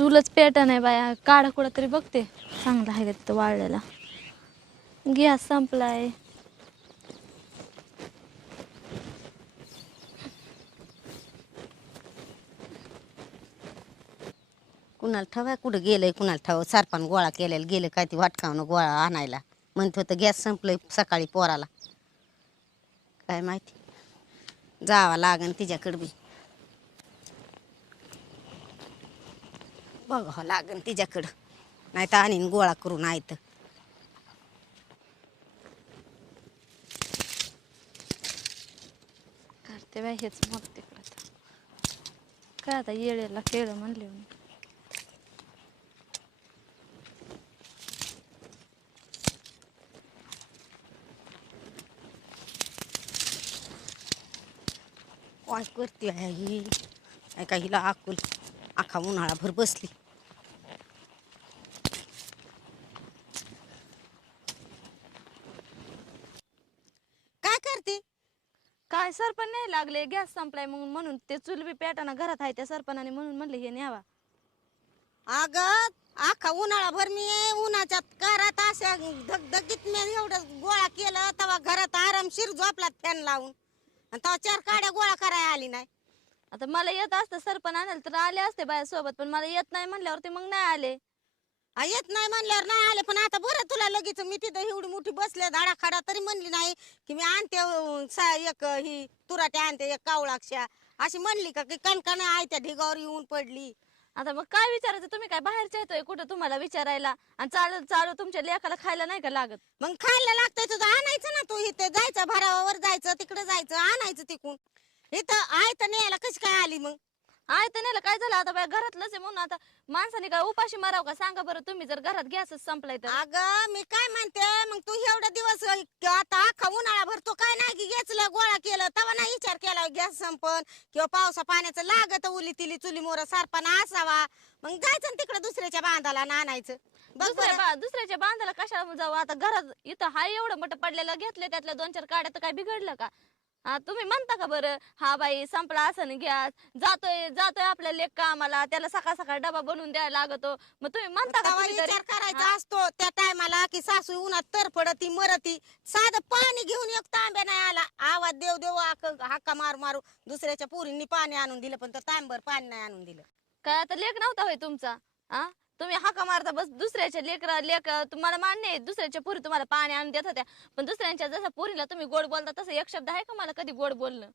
चूलच PETA नाही बाया. काढा कुठं तरी बघते. चांगला आहे का तिथं वाळलेला? गॅस संपलाय. कुणाला ठेवा कुठं गेलंय? कुणाला ठेव सरपान गोळा केलेला. गेलं काय ती वाटकावनं गोळा आणायला. म्हणत होतं गॅस संपलंय सकाळी पोराला. काय माहिती? जावा लागन तिच्याकडं बी. बघावं लागन तिच्याकडं. नाही तर आणीन गोळा करून आयत. करते बाई हेच मग तिकडं काय आता येळेला केळं म्हणले मी. काय करते आहे ही काय का हिला आकुल आखा उन्हाळाभर बसली काय करते काय सरपण नाही लागले गॅस संपलाय म्हणून म्हणून ते चूल बी पेटाना घरात आहे त्या सरपणाने म्हणून म्हणले हे न्यावा. अग आखा उन्हाळाभर मी उन्हाच्या घरात अशा धगधगीत मी एवढं गोळा केलं तेव्हा घरात आरामशीर झोपला फॅन लावून. आणि तेव्हा चार काड्या गोळा करायला आली नाही. आता मला येत असतं सरपण आणायला तर आले असते बाया सोबत पण मला येत नाही म्हणल्यावरती मग नाही आले. आ, येत नाही म्हणल्यावर नाही आले पण आता बरं तुला लगेच मी तिथं एवढी मोठी बसले धाडाखाडा तरी म्हणली नाही की मी आणते अं, सा- एक अं, ही तुराटे आणते एक कावळाक्षा अशी म्हणली का की कणकण आहे त्या ढिगावर येऊन पडली. आता मग काय विचारायचं? तुम्ही काय बाहेरच्या येतोय कुठं तुम्हाला विचारायला? आणि चालू चालू तुमच्या लेखाला खायला नाही का लागत? मग खायला लागतंय तुझं आणायचं ना तू इथे. जायचं भरावावर जायचं तिकडे जायचं आणायचं तिकून. इथं आहे तर न्यायला कशी काय आली मग? आहे तर नाही काय झालं? आता बाया घरातलंच आहे म्हणून आता माणसाने काय उपाशी माराव का? सांगा बरं तुम्ही जर घरात गॅसच संपलाय तर. अगं मी काय म्हणते? मग तू एवढा दिवस आता अख्खा उन्हाळा भरतो काय नाही की घेचलं गोळा केलं तेव्हा नाही विचार केला गॅस संपन किंवा पावसा पाण्याचं लागत उली तिली चुली मोर सारपाना असावा. मग जायचं ना तिकडे दुसऱ्याच्या बांधाला आणि आणायचं. बघ दुसऱ्या बरं. बा- दुसऱ्याच्या बांधाला कशाला जाऊ? आता घरात इथं हाय एवढं मोठं पडलेलं घेतलं त्यातल्या दोन चार काड्या तर काय बिघडलं का? हा तुम्ही म्हणता का बरं? हा बाई संपला असं गॅस. जातोय जातोय आपल्या लेख कामाला. त्याला सकाळ सकाळ डबा बनवून द्यायला लागतो. मग तुम्ही म्हणता का तेव्हा? विचार करायचा? असतो त्या टायमाला की सासू उन्हात तर पडती मरती. साधं पाणी घेऊन एक तांब्या नाही आला. आवाज देव देव हाक- हाका मारू मारू. दुसऱ्याच्या पोरींनी पाणी आणून दिलं पण तर तांबर पाणी नाही आणून दिलं. काय आता लेख नव्हता होय तुमचा? हा? तुम्ही हाका मारता बस दुसऱ्याच्या लेकरा लेक तुम्हाला मान्य आहे दुसऱ्याच्या पुरी तुम्हाला पाणी आणून देत होत्या. पण दुसऱ्यांच्या जसं पुरीला तुम्ही गोड बोलता तसं एक शब्द आहे का मला कधी गोड बोलणं?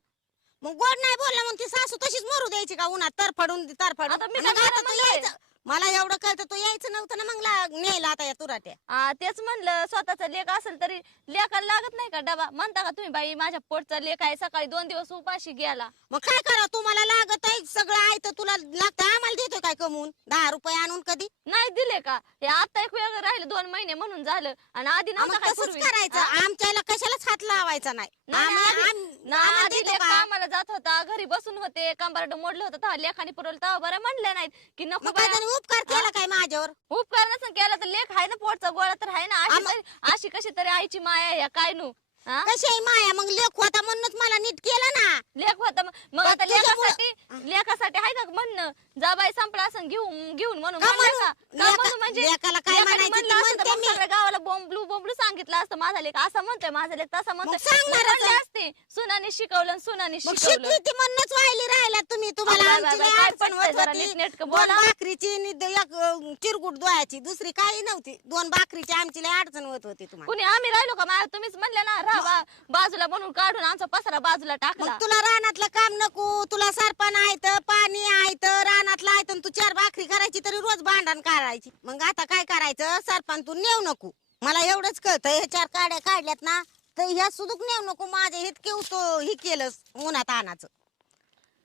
मग गोड नाही बोलला मग ती सासू तशीच मरू द्यायची का उन्हात? तरफडून तरफडून आता मी आणि काय मग आता मला एवढं कळतं तू यायचं नव्हतं ना मग ला- नेला आता या तुराट्या. आ, तेच म्हणलं स्वतःचा लेख असेल तरी लेखाला लागत नाही का डबा? म्हणता का तुम्ही बाई माझ्या पोटचा लेख आहे सकाळी दोन दिवस उपाशी गेला. मग काय करा तुम्हाला लागत आहे सगळं आहे तर तुला लागतं आम्हाला देतो काय कमवून? दहा रुपये आणून कधी? नाही दिले का? हे आता एक वेगळं राहिलं दोन महिने म्हणून झालं. आणि आधी नव्हता काय तसंच पूर्वी? करायचं. हा? आमच्याला कशालाच हात लावायचा नाही. नाही, आम्ही- आधी- आम- ना आम्हाला आधी देतो लेक का? कामाला जात होता. घरी बसून होते कंबरड मोडलं होतं तेव्हा लेखाने पुरवलं तेव्हा बरं म्हणलं नाहीत की नको मग काय बाया, त्याने उपकार केला काय माझ्यावर? उपकार नसेल केला तर लेख आहे ना पोटचा गोळा तर आहे ना. अशी आम- तरी- अशी कशी तरी आईची माया या काय नु? हा? कशी आहे माया? मग लेख होता म्हणूनच मला नीट केलं ना. लेख होता मग आता तुझ्यामुळं- लेखासाठी लेखासाठी आहे का म्हणणं? जा बाई संपला असं घेऊन घेऊन म्हणून का म्हणलं म्हणू? का? का लेका- म्हणू म्हणजे लेकाला काय लेकाने म्हणायचं म्हणलं ते असतं तर म्हणते मग मी. सगळ्या गावाला बोंबलू बोंबलू सांगितलं असतं माझा लेख असं म्हणतोय माझा लेख तसं म्हणतोय. सांगणारच म्हणले आहे. असते सुनाने शिकवलं सुनाने मग शिकवलं. शिकली ती म्हणूनच वाहिली राहिला तुम्ही. तुम्हाला अगं बाय आमची बाय लई बाय, अडचण काय होत जरा होती. नीटनेटकं दोन बोला. भाकरीची आणि द- एक अं, चिरगुट दोयाची दुसरी काही नव्हती. दोन भाकरीची आमची लई अडचण होत होती तुम्हाला. कुणी आम्ही राहिलो का? मा- तुम्हीच म्हणले ना राहा बाजूला बनवून काढून आमचा पसारा बाजूला टाकला. मग तुला रानातलं काम नको. तुला सरपण आहेत पाणी आहेत रानातलं आहेत आणि तू चार भाकरी करायची तरी रोज भांडण काढायची मग आता काय करायचं? सरपण तू नेऊ नको. मला एवढंच कळतं हे चार काड्या काढल्यात ना तर ह्या सुधूक नेऊ नको माझे इतके तो हे केलं उन्हात आणाचं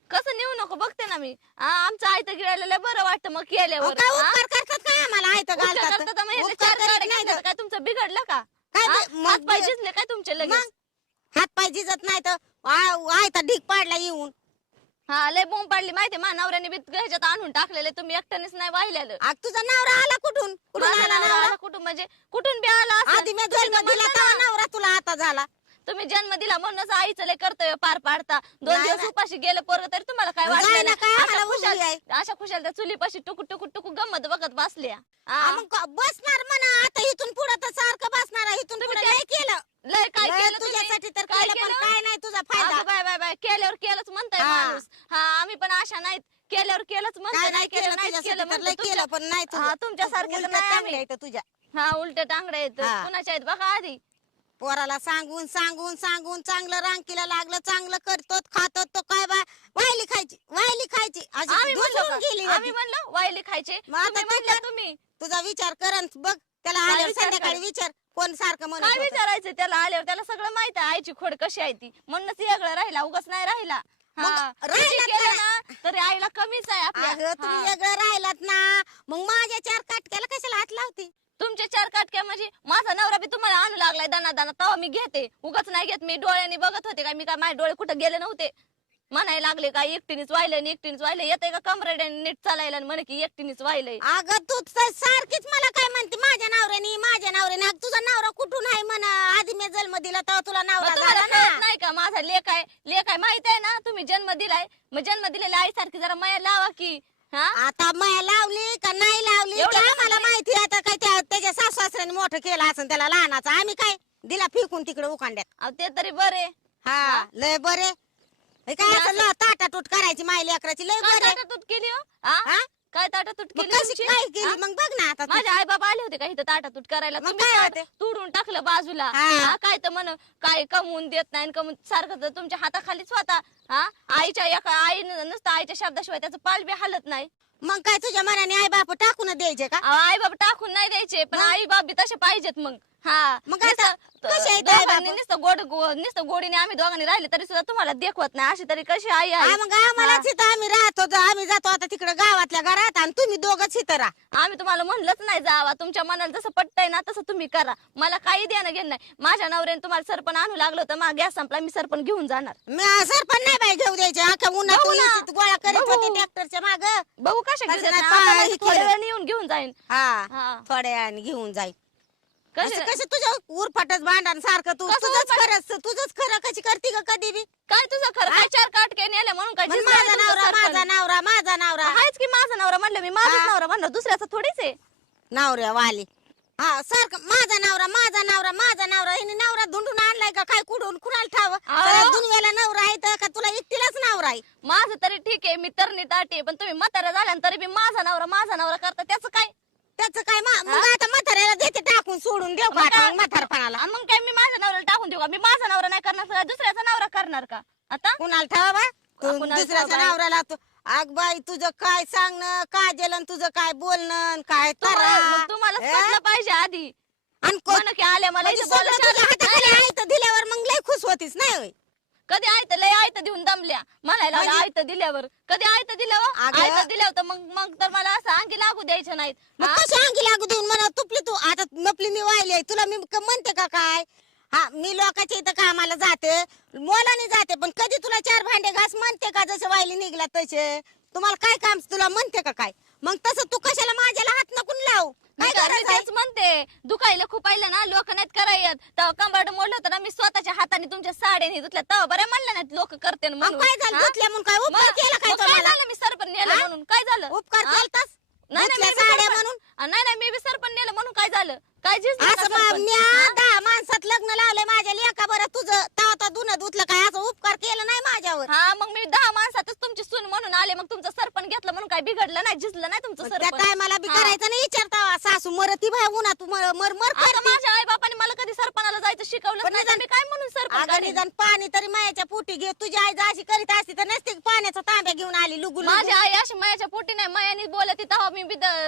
कसं नेऊ नको बघते ना मी. आ, आमचं आयतं गिळायला लय बरं वाटतं मग अहो, केल्यावर काय हा? उपकार करतात काय आम्हाला आहेत उपकार घालतात? करतात तर मग ह्याचे उपकार चार करीत गाड्या नाही तर. काय तुमचं बिघडलं का? काय हा? बी- मग हात पाय बी- झिजले काय तुमचे लगेच? मग? हात पाय झिजत नाही तर आयता ढीक पाडला येऊन. हा लय बोंब पाडली माहिती मा नवऱ्याने बी ह्याच्यात आणून टाकलेले तुम्ही एकट्यानेच नाही वाहिलेलं आग तुझा नवरा आला कुठून कुठून माझा आला नवरा नवरा आला कुठून म्हणजे कुठून बी आला असेल. आधी मी तुम्ही जन्म तर दिला म्हणता तेव्हा ना, नवरा तुला आता झाला तुम्ही जन्म दिला म्हणूनच आईचं लय कर्तव्य पार पाडता दोन नाही, दिवस. उपाशी गेलं पोरग तरी तुम्हाला काय वाटलं ना, काय नाही? अशा आम्हाला खुशाल उजवी आहे. अशा खुशाल त्या चुलीपाशी टुकू टुकू टुकू गंमत बघत बसल्या. मग क- बसणार म्हणा आता इथून पुढे तर सारखं बसणार आहे. इथून पुढे लय केलं लय काय लय केलं तुम्ही? तुझ्यासाठी तर काय केलं पण केलं? काय नाही तुझा फायदा अगं बाय बाय बाय केल्यावर केलंच म्हणताय हा. माणूस हा आम्ही पण अशा नाहीत केल्यावर केलंच काय म्हणताय नाही केलं नाहीच तुझ्यासाठी केलं तर लय नाही हा, तुमच्यासारखे तर उलटं नाही चांगलं आम्ही. आहे तर तुझ्या हा उलट टांगड्या आहेत हा. कुणाच्या आहेत बघा आधी पोराला सांगून सांगून सांगून चांगलं रांकीला लागलं चांगलं करतो खातो तो काय बा वायली खायची वायली खायची अशी आम्ही म्हणलो दुसरून का? गेली आम्ही होती. म्हणलो वायली खायचे मग आता तुम्ही तू तुझा विचार कर अन बघ त्याला काय आल्यावर विचार संध्याकाळी? विचार कोण सारखं म्हणत काय होतं. विचारायचं त्याला आल्यावर त्याला सगळं माहीत आहे आईची खोड कशी आहे ती म्हणूनच वेगळं राहिला उगाच नाही राहिला मग. राहिला किती केलं ना तरी आईला कमीच आहे अगं आपल्या तुम्ही हा. वेगळं राहिलात ना मग माझ्या चार काटक्याला कशाला हात लावती? तुमचे चार काटक्या म्हणजे माझा नवरा बी तुम्हाला आणू लागलाय दाना दाना तेव्हा मी घेते. उगाच नाही घेत मी डोळ्यांनी बघत होते काय मी काय माझे डोळे कुठं गेले नव्हते? म्हणायला लागले का एकटीनेच वाहिलं आणि एकटीनेच वाहिलं येते का कमरेड्याने नीट चालायला आणि म्हणे की एकटीनेच वाहिलंय अगं तू सारखीच मला काय म्हणते? माझ्या नवऱ्याने माझ्या नवऱ्याने. अगं तुझा नवरा कुठून आहे म्हण? आधी मी जन्म दिला तेव्हा तुला नवरा झाला ना. नाही का? माझा लेख आहे लेख आहे माहीत आहे ना? तुम्ही जन्म दिलाय. मग जन्म दिलेल्या आईसारखी जरा माया लावा की. हा आता माया लावली का नाही लावली एवढं नाही? माहिती आता काय त्या त्याच्या सासू सासऱ्याने मोठं केलं असं त्याला लहानाचा आम्ही काय दिला फेकून तिकडे उकांड्यात अहो, ते तरी बरे हा? लय बरे हे काय असं ल- ताटातूट करायची माय लेकराची लय काय बरे ताटातूट केली हो हा? हा? काय ताटातूट मग केली कशी तुमची? काय हा? केली मग बघ ना आता तू. माझे आई बाबा आले होते का इथं ताटातूट करायला मग तुम्ही काय ताट होते? तुडून टाकलं बाजूला हा. हा, काय तर म्हण काय कमवून देत नाही आणि कमवून सारखं तर तुमच्या हाताखालीच होता हा? आईच्या एका आई नुसतं आईच्या शब्दाशिवाय त्याचं पाल बी हालत नाही. मग काय तुझ्या मनाने आई बाप टाकून द्यायचे का? आई बाबा टाकून नाही द्यायचे पण? आई बाप बी तसे पाहिजेत मग. हा. मग आता? नुसतं गोड गो- नुसतं गोडीने आम्ही दोघांनी राहिले तरी सुद्धा तुम्हाला देखवत नाही. अशी तरी कशी आई आहे? मग आम्हालाच इथं आम्ही राहतो तर आम्ही जातो आता तिकडे गावातल्या घरात आणि तुम्ही दोघच इथं राहा. आम्ही तुम्हाला म्हणलंच नाही जावा. तुमच्या मनाला जसं पटतंय ना तसं तुम्ही करा. मला काही देणं घेणं नाही. माझ्या नवऱ्याने तुम्हाला सरपण आणू लागलं होतं. मग गॅस संपला मी सरपण घेऊन जाणार. मी सरपण नाही बाई घेऊ द्यायचे. बघू ना. गोळा करीत बघू. होते ट्रॅक्टरच्या माग. बघू कशा घेऊन नाही. आता थोड्या. वेळाने येऊन घेऊन जाईन. हा. हा. थोड्या वेळाने घेऊन जाईल कसे कसं तुझ्या उरफाटच भांडण सारखं तू कसं तुझंच उरफाट? खरं तुझंच खरं कशी करते का कधी बी? काय तुझं खरं? काय चार काटके नेले म्हणून काय म्हण माझा नवरा? माझा नवरा माझा नवरा. आहेच की माझा नवरा म्हणलं? मी माझाच हा. नवरा म्हणलं? दुसऱ्याचा थोडीच आहे. नवऱ्या वाली हा सारखं माझा नवरा माझा नवरा माझा नवरा हिने नवरा धुंडून आणलाय का? काय कुठून कुणाला ठाव? अहो. दुनियाला नवरा आहे तर का तुला एकटीलाच नवरा आहे? माझं तरी ठीक आहे. मी तरणी ताटी आहे, पण तुम्ही म्हातारा झाल्या तरी बी माझा नवरा माझा नवरा करता त्याचं काय? त्याचं काय मा- मग आता म्हाताऱ्याला देते टाकून सोडून देऊ का मग आता काय? मग म्हातारपणाला? आणि मग काय मी माझ्या नवऱ्याला टाकून देऊ का? मी माझा नवरा नाही करणार तर दुसऱ्याचा नवरा करणार का? आता? कुणाला ठेवा बा? तू कुणाला दुसऱ्याच्या ठेवा? नवऱ्याला तू आग बाई तुझं काय सांगणं काजल अन तुझं काय बोलणं काय तुम्हाला करा? तुम्हाला हे? पटलं पाहिजे आधी. आणि को- म्हण की आल्या मला म्हणजे इथं बोलायला सगळं तुझ्या शाळेत हाताखाली नाही. आहे तर दिल्यावर मग लय खुश होतीस नाही होय? कधी आयत लय आयत देऊन दमल्या. म्हणायला लागल्या, म्हणजे- आयत दिल्यावर. कधी आयत दिल्यावर? अगं. आयत दिल्यावर तर मग मग तर मला असं अंगी लागू द्यायचं नाहीत. मग हा? कशी अंगी लागू देऊन? म्हणा तुपली तू. आता नपली मी वाहिली आहे. तुला मी क- म्हणते का काय? हा मी लोकांच्या इथं कामाला जाते. मोलाने जाते. पण कधी तुला चार भांडे घास म्हणते का? जसं वाहिली निघला तसे. तुम्हाला काय काम तुला म्हणते का काय? मग तसं तू कशाला माझ्याला हात नको लावू? मी काय तर- गरज आहे? तेच म्हणते. दुखायला खुपायला ना लोक नाहीत करायत. तेव्हा कंबरड मोडलं होतं ना मी स्वतःच्या हाताने तुमच्या साड्याने धुतल्या. तेव्हा बरं म्हणलं नाहीत लोक करते मग म्हणून काय झालं? हा? धुतल्या म्हणून काय? उपकार मग- केला काय मग काय तुम्हाला? झालं? मी सरपण नेलं हा? म्हणून. काय झालं? उपकार हा? केलतास? नाही नाही, धुतल्या मी बी साड्या म्हणून? आ, नाही नाही मी बी सरपण नेलं म्हणून काय झालं? काय झिजलं का असं मा- सरपण? म्या? दहा माणसात लग्न लावलंय माझ्या लेका बरं. तुझं तवा तो धुणं धुतलं काय? असं उपकार केलं नाही माझ्यावर. हा मग मी दहा माणसातच तुमची सून म्हणून आले. मग तुमचं सरपण घेतलं म्हणून काय बिघडलं नाही झिजलं नाही तुमचं त्या सरपण काय मला बी हा. करायचं नाही विचारता सासू मरती भाई उन्हा तू मर मर मर आता करती. माझ्या आई बापाने मला कधी सरपणाला जायचं शिकवलं नाही तर निदान- मी काय म्हणून सरपण अगं करीन? निदान पाणी तरी मायाच्या पोटी घे तुझी आई जर अशी करीत असती तर नसते पाण्याचा तांब्या घेऊन आली लुगू लुगू. माझी आई अशी मायाच्या पोटी नाही मायाने बोलत तेव्हा मी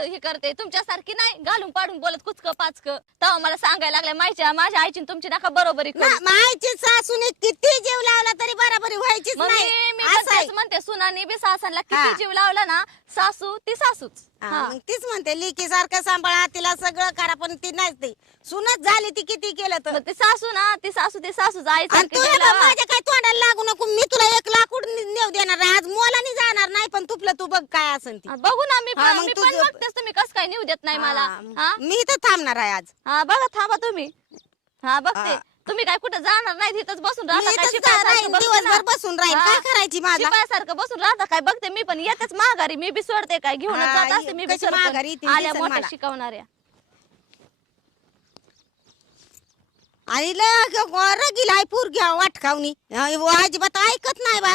हे करते तुमच्यासारखी नाही घालून पाडून बोलत कुचक पाचक तेव्हा मला सांगायला लागल्या मायच्या माझ्या आईची आणि तुमची नका बरोबरी करू. ना- मायची सासूने किती जीव लावला तरी बराबरी व्हायचीच मग नाही मी मी असं पण आहे. तेच म्हणते सुनानी बी सासांना हा. किती जीव लावला ना सासू ती सासूच हा, हा. मग तीच म्हणते लिकी सारखं सांभाळा तिला सगळं करा पण ती नसते सुनच झाली ती किती केलं तर. मग ती सासू ना ती सासू ती आई आणि तू हे बघ, माझ्या काय तोंडाला लागू नको मी तुला एक लाकूड नि- नेऊ देणार आहे. आज मोलानी जाणार नाही पण तुपलं तू बघ काय असेल ती. बघू ना मी हा, पण मग मी तू पण जो- बघतेच तुम्ही कसं काय नेऊ देत नाही मला. हा, हा? मी इथं थांबणार आहे आज. हा बघा थांबा तुम्ही. हा बघते. हा. तुम्ही काय कुठे जाणार नाही इथंच बसून मी राहता काय? इथंच शिपायासारखं राहीन बघते दिवसभर ना. बसून राहीन. हा. काय करायची माझा? शिपायासारखं बसून राहता काय? बघते मी पण येतेच माघारी. मी बी सोडते काय? घेऊन हा, जात असते मी बी कशी सरपण. माघारी येते आल्या दिसेल मोठ्या मला. शिकवणाऱ्या. आणि रगीला पूर घ्या वाटकावनी अजिबात ऐकत नाही बा.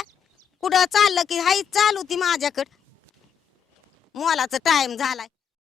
कुठं चाललं की हाय चालू ती माझ्याकडं. मोलाचा टाइम झालाय.